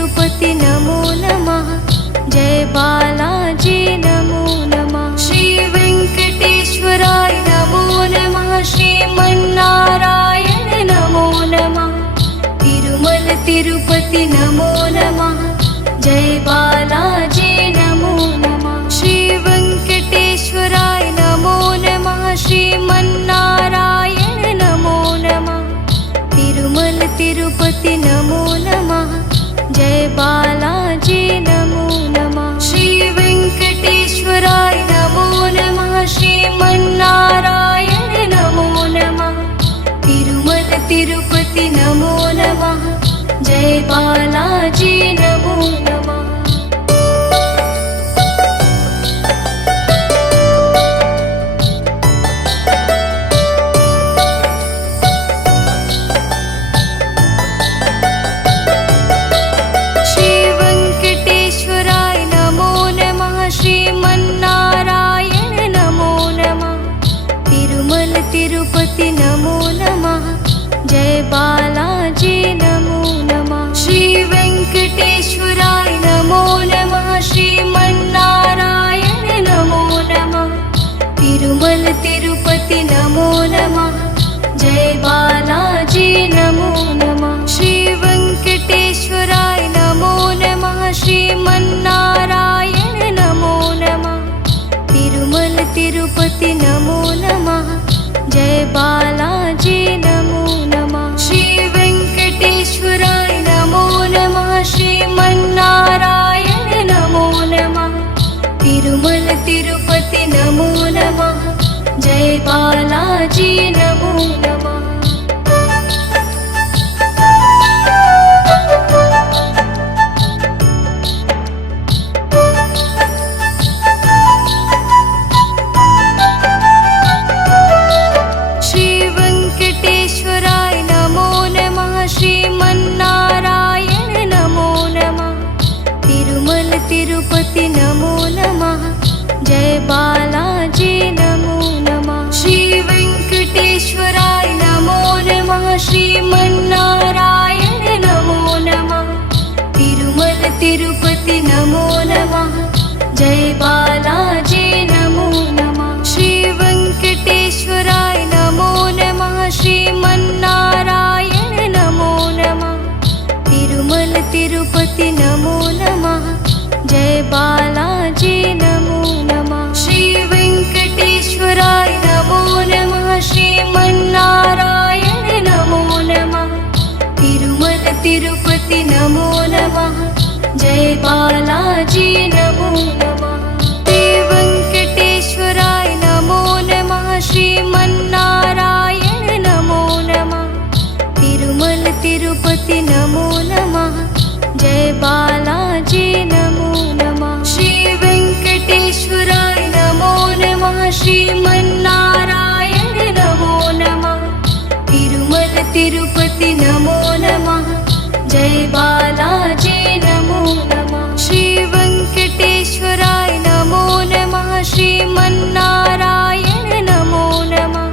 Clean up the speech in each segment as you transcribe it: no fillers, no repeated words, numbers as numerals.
तिरुपति नमो नमः। जय बालाजी नमो नमः। श्री वेंकटेश्वराय नमो नमः। श्रीमन्नारायण नमो नमः। तिरुमल तिरुपति नमो नमः। जय बालाजी नमो नमः। श्री वेंकटेश्वराय नमो नमः। श्रीमन्नारायण नमो नमः। तिरुमल तिरुपति नमो नमः। जय बालाजी नमो नमः। श्री वेंकटेश्वराय नमो नमः। श्रीमन्नारायण नमो नमः। तिरुमल तिरुपति नमो नमः। जय बालाजी नमो नमः। तिरुपति नमो नमः। जय बालाजी नमो नमः। श्री वेंकटेश्वराय नमो नमः। श्रीमन्नारायण नमो नमः। तिरुमल तिरुपति नमो नमः। जय बालाजी नमो नमः। श्री वेंकटेश्वराय नमो नमः। श्रीमन्नारायण नमो नमः। तिरुमल तिरुपति नमो नमः। जय बालाजी नमो नमः। श्री वेंकटेश्वराय नमो नमः। श्रीमन्नारायण नमो नमः। तिरुमल तिरुपति नमो नमः। जय बालाजी नमो नमः। तिरुपति नमो नमः। जय बालाजी नमो नमः। श्री वेंकटेश्वराय नमो नमः। श्रीमन्नारायण नमो नमः। तिरुमल तिरुपति नमो नमः। जय बालाजी नमो नमः। श्री वेंकटेश्वराय नमो नमः। श्रीमन्नारायण नमो नमः। तिरुमल तिरुपति नमो नमः। जय बालाजी नमो नमः। श्री वेंकटेश्वराय नमो नमः। श्रीमन्नारायण नमो नमः। तिरुमल तिरुपति नमो नमः। जय बालाजी नमो नमः। श्री वेंकटेश्वराय नमो नमः। श्रीमन्नारायण नमो नमः। तिरुमल तिरुपति नमो नमः। जय बालाजी नमो नमः। श्री वेंकटेश्वराय नमो नमः। श्रीमन्नारायण नमो नमः। तिरुमल तिरुपति नमो नमः। जय बालाजी नमो नमः। श्री वेंकटेश्वराय नमो नमः। श्रीमन्नारायण नमो नमः।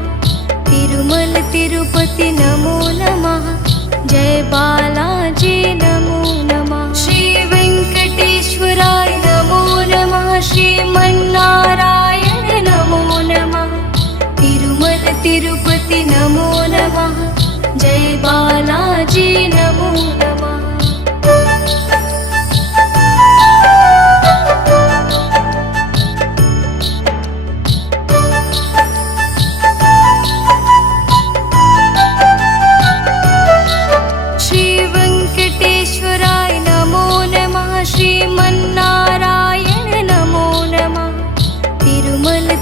तिरुमल तिरुपति नमो नमः। जय बालाजी नमो नमः। श्री वेंकटेश्वराय नमो नमः। श्रीमन्नारायण नमो नमः। तिरुमल तिरुपति नमो नमः। जय बालाजी नमो नमः।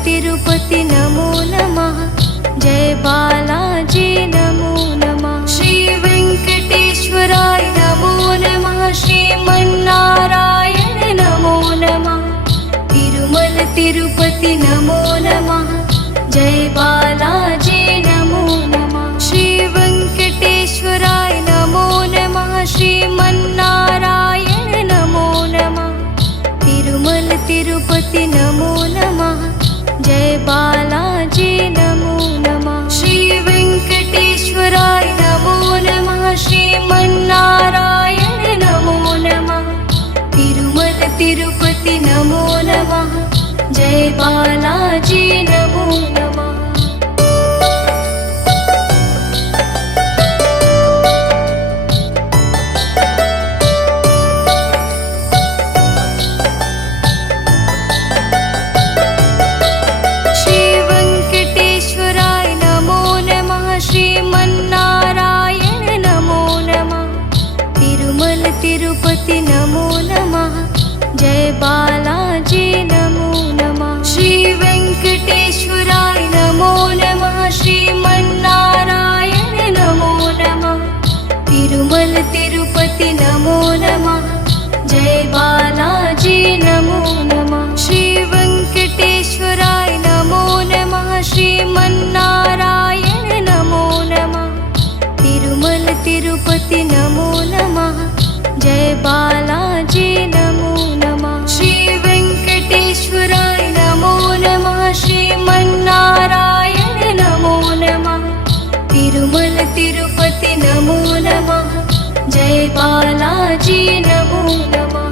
तिरुपति नमो नमः। जय बालाजी नमो नमः। श्री वेंकटेश्वराय नमो नमः। श्रीमन्नारायण नमो नमः। तिरुमल तिरुपति नमो नमः। जय बालाजी नमो नमः। श्री वेंकटेश्वराय नमो नमः। श्रीमन्नारायण नमो नमः। तिरुमल तिरुपति नमो नमः। जय बालाजी नमो नमः। श्री वेंकटेश्वराय नमो नमः। श्रीमन्नारायण नमो नमः। बालाजी नमो नमः। श्री वेंकटेश्वराय नमो नमः। श्रीमन्नारायण नमो नमः। तिरुमल तिरुपति नमो नमः। जय बालाजी नमो नमः। श्री वेंकटेश्वराय नमो नमः। श्रीमन्नारायण नमो नमः। तिरुमल तिरुपति नमो नमः। जय बालाजी नमो नमः। श्री वेंकटेश्वराय नमो नमः। श्रीमन्नारायण नमो नमः। तिरुमल तिरुपति नमो नमः। जय बालाजी नमो नमः। श्री वेंकटेश्वराय नमो नमः। श्रीमन्नारायण नमो नमः। तिरुमल तिरुपति नमो नमः। जय बालाजी नमो नमः।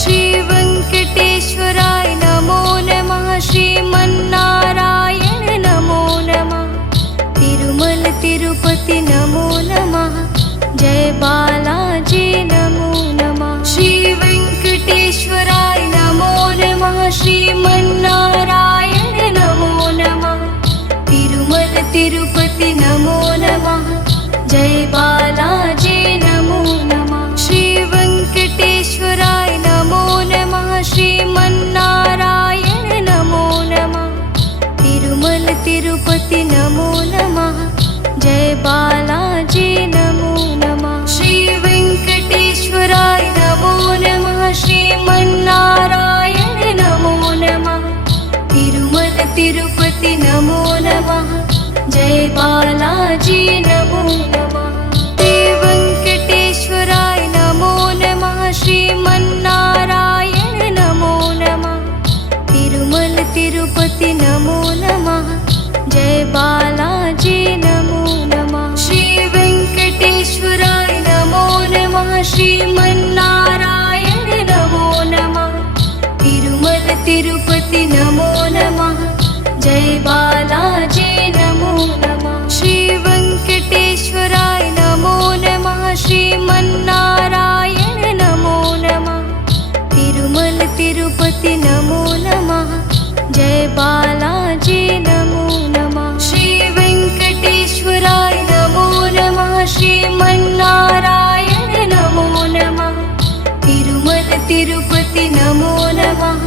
श्री वेंकटेश्वराय नमो नमः। श्रीमन्नारायण नमो नमः। तिरुमल तिरुपति नमो नमः। जय बालाजी नमो नमः। श्री वेंकटेश्वराय नमो नमः। श्रीमन्नारायण नमो नमः। तिरुमल तिरुपति नमो नमः। जय बालाजी नमो नमः। श्री वेंकटेश्वराय नमो नमः। श्रीमन्नारायण नमो नमः। तिरुमल तिरुपति नमो नमः। जय बालाजी नमो नमः। श्री वेंकटेश्वराय नमो नमः। श्रीमन्नारायण नमो नमः। तिरुमल तिरुपति नमो नमः। जय बालाजी नमो नमः। श्री वेंकटेश्वराय नमो नमः। श्रीमन्नारायण नमो नमः। तिरुमल तिरुपति नमो नमः। जय बालाजी नमो नमः। श्री वेंकटेश्वराय नमो नमः। श्रीमन्नारायण नमो नमः। तिरुमल तिरुपति नमो नमः। जय बालाजी नमो नमः। श्री वेंकटेश्वराय नमो नमः। श्रीमन्नारायण नमो नमः। तिरुमल तिरुपति नमो नमः। जय बालाजी नमो नमः। श्री वेंकटेश्वराय नमो नमः। श्रीमन्नारायण नमो नमः। तिरुमल तिरुपति नमो नमः।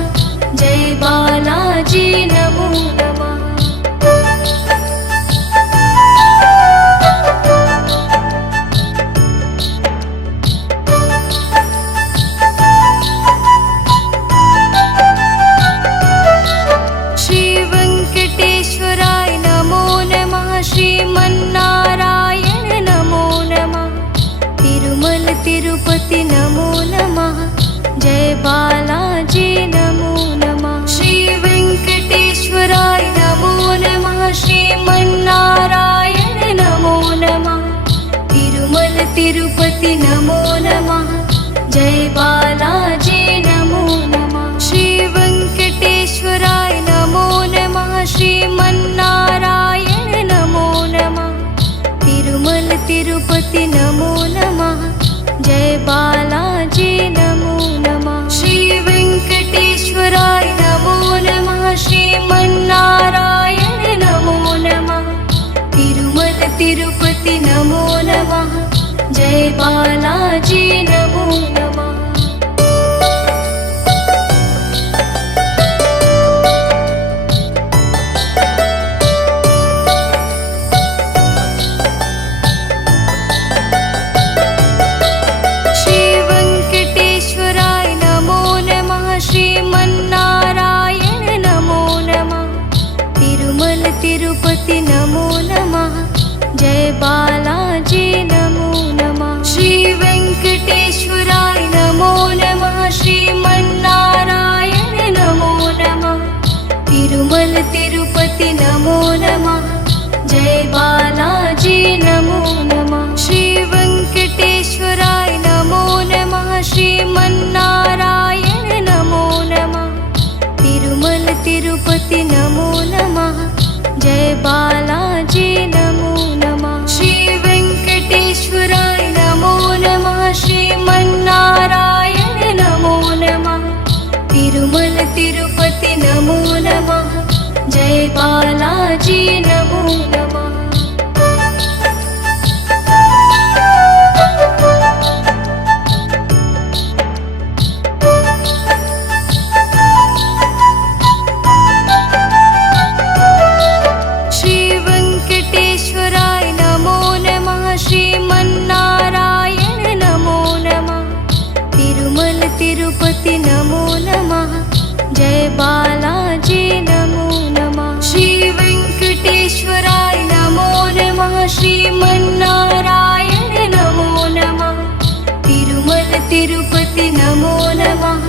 जय बालाजी नमो नमः। श्री वेंकटेश्वराय नमो नमः। श्रीमन्नारायण नमो नमः। तिरुमल तिरुपति नमो नमः। जय बालाजी नमो नमः। श्री वेंकटेश्वराय नमो नमः। श्रीमन्नारायण नमो नमः। तिरुमल तिरुपति नमो नमः। जय बालाजी नमो नमः। श्री वेंकटेश्वराय नमो नमः। श्रीमन्नारायण नमो नमः। तिरुमल तिरुपति नमो नमः। जय बालाजी नमो नमः। श्री वेंकटेश्वराय नमो नमः। श्रीमन्नारायण नमो नमः। तिरुमल तिरुपति नमो नमः। जय बालाजी नमो नमः। श्री वेंकटेश्वराय नमो नमः। श्रीमन्नारायण नमो नमः। तिरुमल तिरुपति नमो नमः। जय बालाजी नमो नमः। श्री वेंकटेश्वराय नमो नमः। श्रीमन्नारायण नमो नमः। तिरुमल तिरुपति नमो तिरुमल तिरुपति नमो नमः, जय बालाजी नमो नमः। श्री वेंकटेश्वराय नमो नमः, श्रीमन्नारायण नमो नमः, तिरुमल तिरुपति नमो नमः, जय बालाजी नमो नमः। श्री वेंकटेश्वराय नमो नमः, श्रीमन्नारायण नमो नमः, तिरुमल तिरुपति नमो नमः,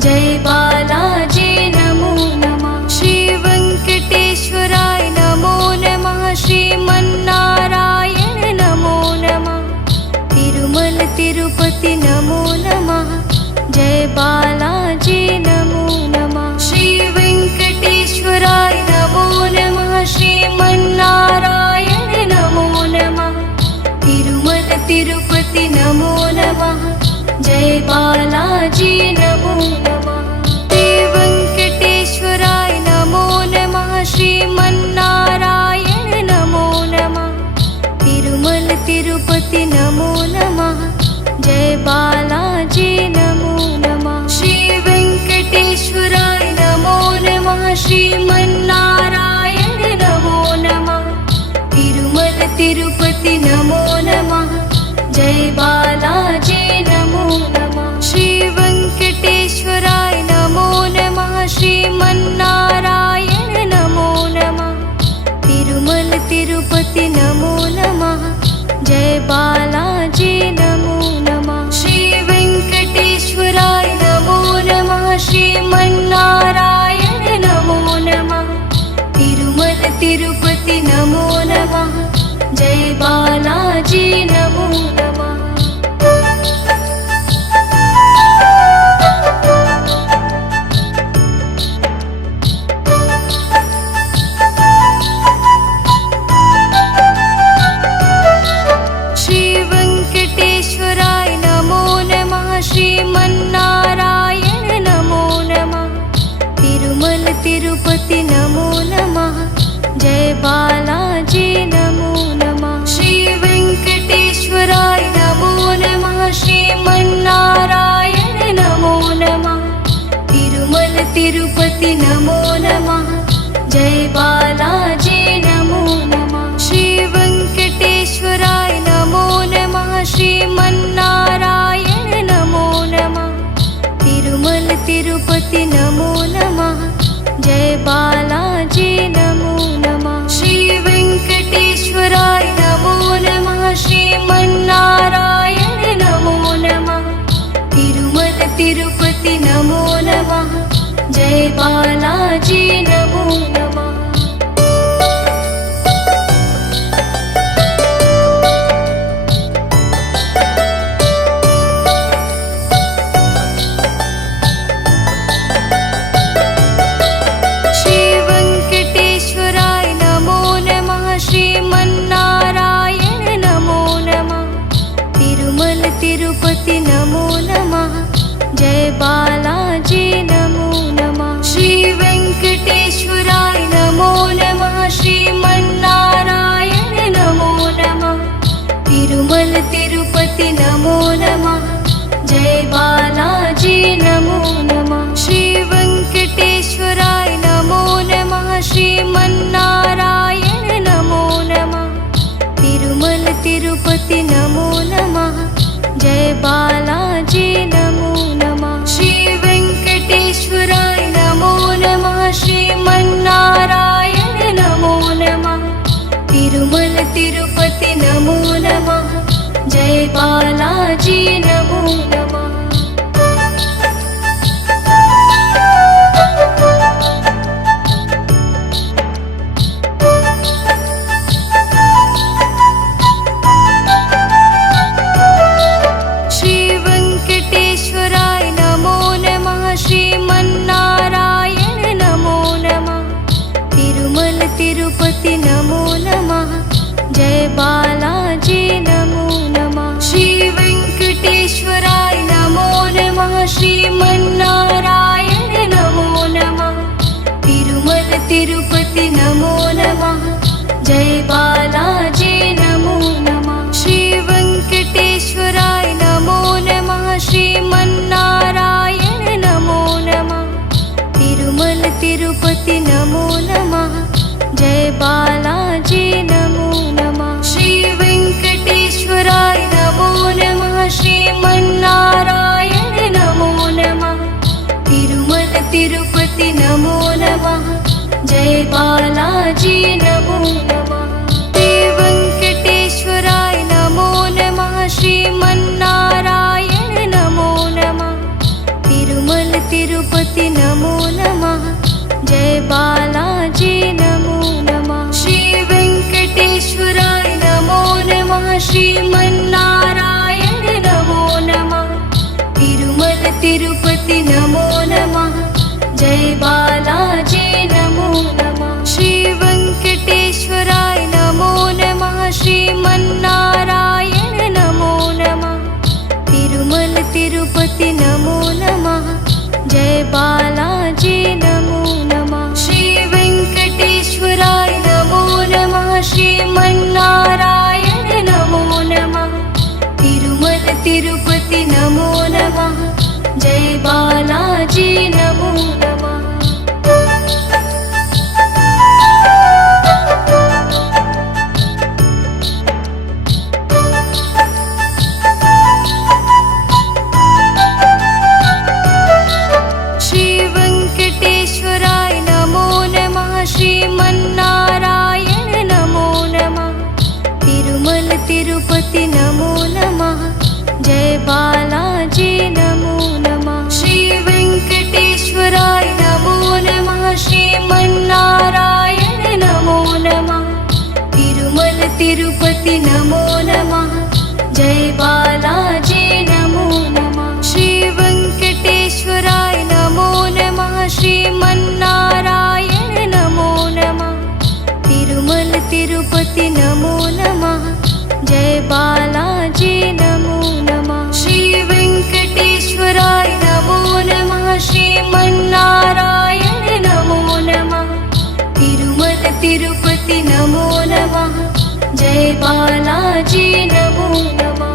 जय बालाजी नमो नमः। श्री वेंकटेश्वराय नमो नमः, श्रीमन्नारायण नमो नमः, तिरुमल तिरुपति नमो नमः, जय बालाजी नमो नमः। श्री वेंकटेश्वराय नमो नमः, श्रीमन्नारायण नमो नमः, तिरुमल तिरुपति नमो नमः, जय बालाजी नमो नमः। श्री वेंकटेश्वराय नमो नमः, श्रीमन्नारायण नमो नमः, तिरुमल तिरुपति नमो नमः, जय बालाजी नमो नमः। श्री वेंकटेश्वराय नमो नमः, श्रीमन्नारायण नमो नमः, तिरुमल तिरुपति नमो नमः, जय बालाजी नमो नमः। श्री वेंकटेश्वराय नमो नमः, श्रीमन्नारायण नमो नमः, तिरुमल तिरुपति नमो नमः, जय बालाजी नमो नमः। श्री वेंकटेश्वराय नमो नमः, श्रीमन्नारायण नमो नमः, तिरुमल तिरुपति नमो नमः, जय बालाजी नमो नमः। श्री वेंकटेश्वराय नमो नमः, श्रीमन्नारायण नमो नमः, तिरुमल तिरुपति नमो नमः, जय बालाजी नमो नमः। श्री वेंकटेश्वराय नमो नमः, श्रीमन्नारायण नमो नमः, तिरुमल तिरुपति नमो नमः, जय बालाजी नमो नमः। श्री वेंकटेश्वराय नमो नमः, श्रीमन्नारायण नमो नमः, तिरुमल तिरुपति नमो नमः, जय बालाजी नमो नमः। श्री वेंकटेश्वराय नमो नमः, श्रीमन्नारायण नमो नमः, तिरुमल तिरुपति नमो नमः, जय बालाजी नमो नमः। श्री वेंकटेश्वराय नमो नमः, श्रीमन्नारायण नमो नमः, तिरुमल तिरुपति नमो नमः, जय बालाजी नमो नमः। श्री वेंकटेश्वराय नमो नमः, श्रीमन्नारायण नमो नमः, तिरुमल तिरुपति नमो नमः, जय बालाजी नमो नमः। श्री वेंकटेश्वराय नमो नमः, श्रीमन्नारायण नमो नमः, तिरुमल तिरुपति नमो नमः, जय बालाजी नमो नमः। श्री वेंकटेश्वराय नमो नमः, श्रीमन्नारायण नमो नमः, तिरुमल तिरुपति नमो नमः, जय बालाजी नमो नमः। श्री वेंकटेश्वराय नमो नमः, श्रीमन्नारायण नमो नमः, तिरुमल तिरुपति नमो नमः, जय बालाजी नमो नमः। श्री वेंकटेश्वराय जय बालाजी नमो नमः। श्री वेंकटेश्वराय नमो नमः। श्रीमन्नारायण नमो नमः। तिरुमल तिरुपति नमो नमः। जय बालाजी नमो नमः। श्री वेंकटेश्वराय नमो नमः। श्रीमन्नारायण नमो नमः। तिरुमल तिरुपति नमो नमः। जय बालाजी नमो नमः। श्री वेंकटेश्वराय नमो नमः। श्रीमन्नारायण नमो नमः। तिरुमल तिरुपति नमो नमः। जय बालाजी नमो नमः। श्री वेंकटेश्वराय नमो नमः। श्रीमन्नारायण नमो नमः। तिरुमल तिरुपति नमो नमः। जय बालाजी नमो नमः। श्री वेंकटेश्वराय नमो नमः। श्रीमन्नारायण नमो नमः। तिरुमल तिरुपति नमो नमः। जय बालाजी नमो नमः। श्री वेंकटेश्वराय नमो नमः। श्रीमन्नारायण नमो नमः। तिरुमल तिरुपति नमो नमः। जय बालाजी नमो नमः। श्री वेंकटेश्वराय नमो नमः। श्रीमन्नारायण नमो नमः। तिरुमल तिरुपति नमो नमः। जय बालाजी नमो नमः। श्री वेंकटेश्वराय नमो नमः। श्रीमन्नारायण नमो नमः। तिरुमल तिरुपति नमो नमः। जय बालाजी नमो नमः।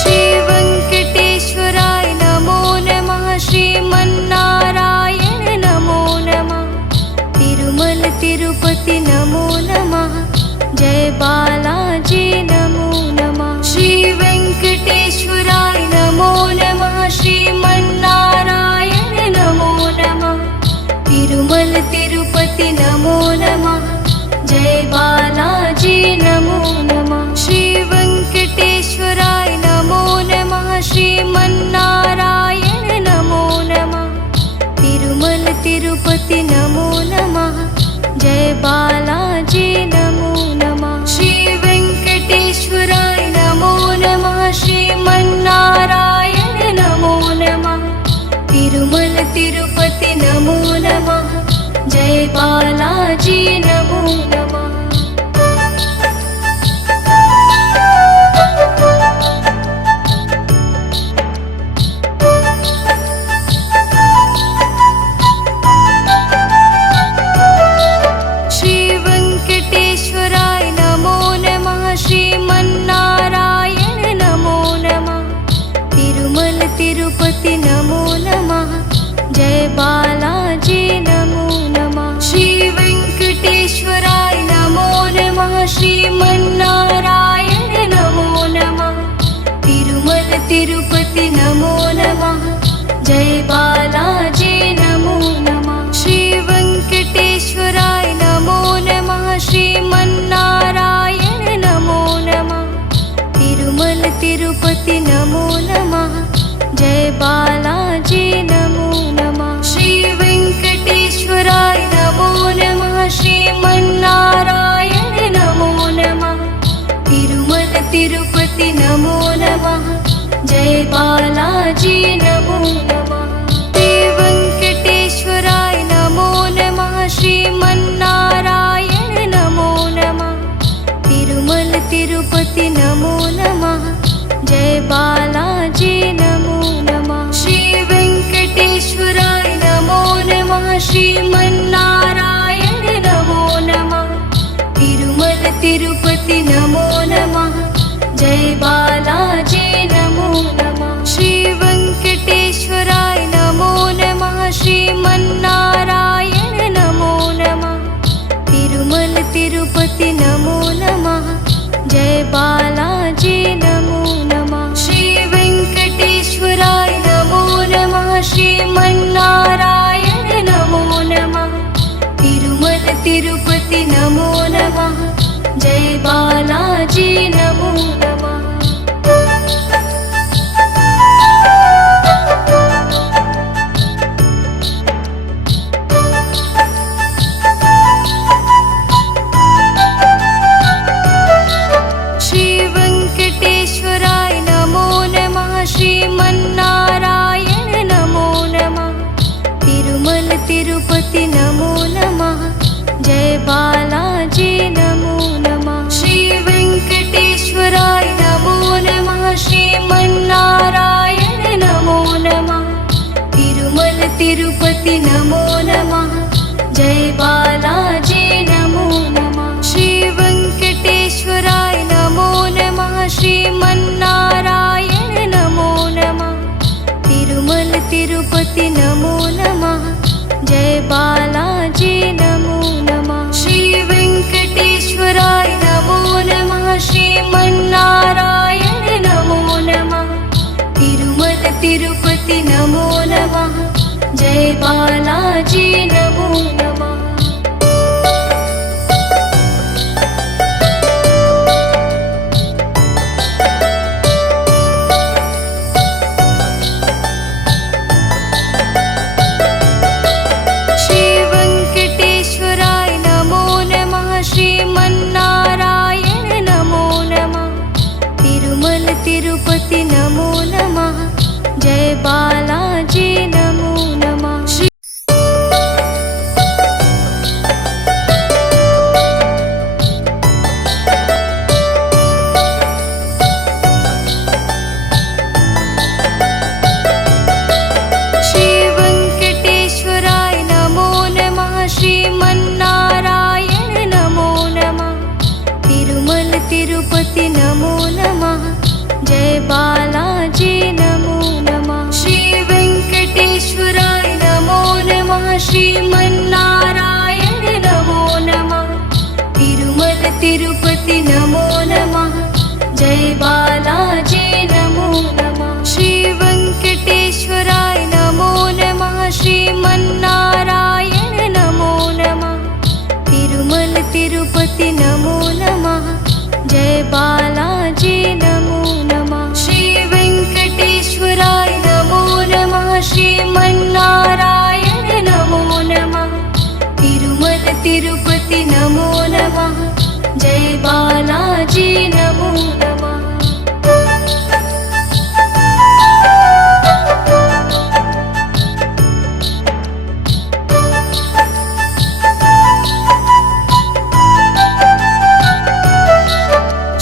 श्री वेंकटेश्वराय नमो नमः। श्रीमन्नारायण नमो नमः। तिरुमल तिरुपति नमो नमः। जय बालाजी नमो नमः। श्री वेंकटेश्वराय नमो नमः। श्रीमन्नारायण नमो नमः। तिरुमल तिरुपति नमो नमः। जय बालाजी नमो नमः। श्री वेंकटेश्वराय नमो नमः। श्रीमन्नारायण नमो नमः। तिरुमल तिरुपति नमो नमः। जय बालाजी नमो नमः। श्री वेंकटेश्वराय नमो नमः। श्रीमन्नारायण नमो नमः। तिरुमल तिरुपति नमो नमः। जय बालाजी नमो नमः। श्री वेंकटेश्वराय नमो नमः। श्रीमन्नारायण नमो नमः। तिरुमल तिरुपति नमो नमः। जय बालाजी नमो नमः। श्री वेंकटेश्वराय नमो नमः। श्रीमन्नारायण नमो नमः। तिरुमल तिरुपति नमो नमः। जय बालाजी नमो नमः। श्री वेंकटेश्वराय नमो नमः। श्रीमन्नारायण नमो नमः। तिरुमल तिरुपति नमो नमः। जय बालाजी नमो नमः। श्री वेंकटेश्वराय नमो नमः। श्रीमन्नारायण नमो नमः। तिरुमल तिरुपति नमो नमः। जय बालाजी नमो नमः। श्री वेंकटेश्वराय नमो नमः। श्रीमन्नारायण नमो नमः। तिरुमल तिरुपति नमो नमः। जय बालाजी नमो नमः। श्री वेंकटेश्वराय नमो नमः। श्रीमन्नारायण नमो नमः। तिरुमल तिरुपति नमो नमः। जय बालाजी नमो नमः। श्री वेंकटेश्वराय नमो नमः। श्रीमन्नारायण नमो नमः। तिरुमल तिरुपति तिरुमल तिरुपति नमो नमः, जय बालाजी नमो नमः। श्री वेंकटेश्वराय नमो नमः, श्रीमन्नारायण नमो नमः। तिरुमल तिरुपति नमो नमः, जय बालाजी नमो नमः। श्री वेंकटेश्वराय नमो नमः, श्रीमन्नारायण नमो नमः। तिरुमल तिरुपति नमो नमः, जय बालाजी नमो नमः। श्री वेंकटेश्वराय नमो नमः, श्रीमन्नारायण नमो नमः। तिरुमल तिरुपति नमो नमः, जय बालाजी नमो नमः। श्री वेंकटेश्वराय नमो नमः, श्रीमन्नारायण नमो नमः। तिरुमल तिरुपति नमो नमः, जय बालाजी नमो नमः। श्री वेंकटेश्वराय नमो नमः, श्रीमन्नारायण नमो नमः। तिरुमल तिरुपति नमो नमः, जय बालाजी नमो नमः। श्री वेंकटेश्वराय नमो नमः, श्रीमन्नारायण नमो नमः। तिरुमल तिरुपति नमो नमः, जय बालाजी नमो नमः। श्री वेंकटेश्वराय नमो नमः, श्रीमन्नारायण नमो नमः। तिरुमल तिरुपति नमो नमः, जय बालाजी नमो नमः। श्री वेंकटेश्वराय नमो नमः, श्रीमन्नारायण नमो नमः। तिरुमल तिरुपति नमो नमः, जय बालाजी नमो नमः।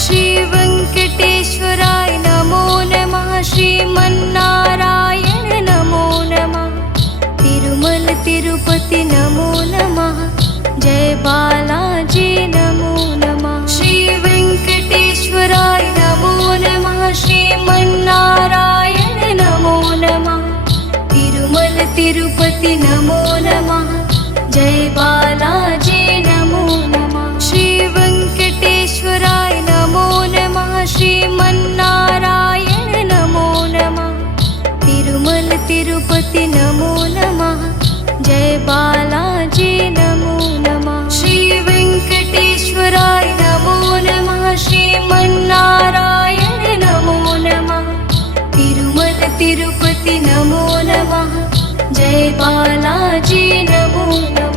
श्री वेंकटेश्वराय नमो नमः, श्रीमन्नारायण नमो नमः। तिरुमल तिरुपति नमो नमः, जय बालाजी नमो नमः। श्री वेंकटेश्वराय नमो नमः, श्रीमन्नारायण नमो नमः। तिरुमल तिरुपति नमो नमः, जय बालाजी नमो नमः। श्री वेंकटेश्वराय नमो नमः, श्रीमन्नारायण नमो नमः। तिरुमल तिरुपति नमो नमः, जय बालाजी नमो नमः। श्री वेंकटेश्वराय नमो नमः, श्रीमन्नारायण नमो नमः। तिरुमल तिरुपति नमो नमः, जय बालाजी नमो नमः।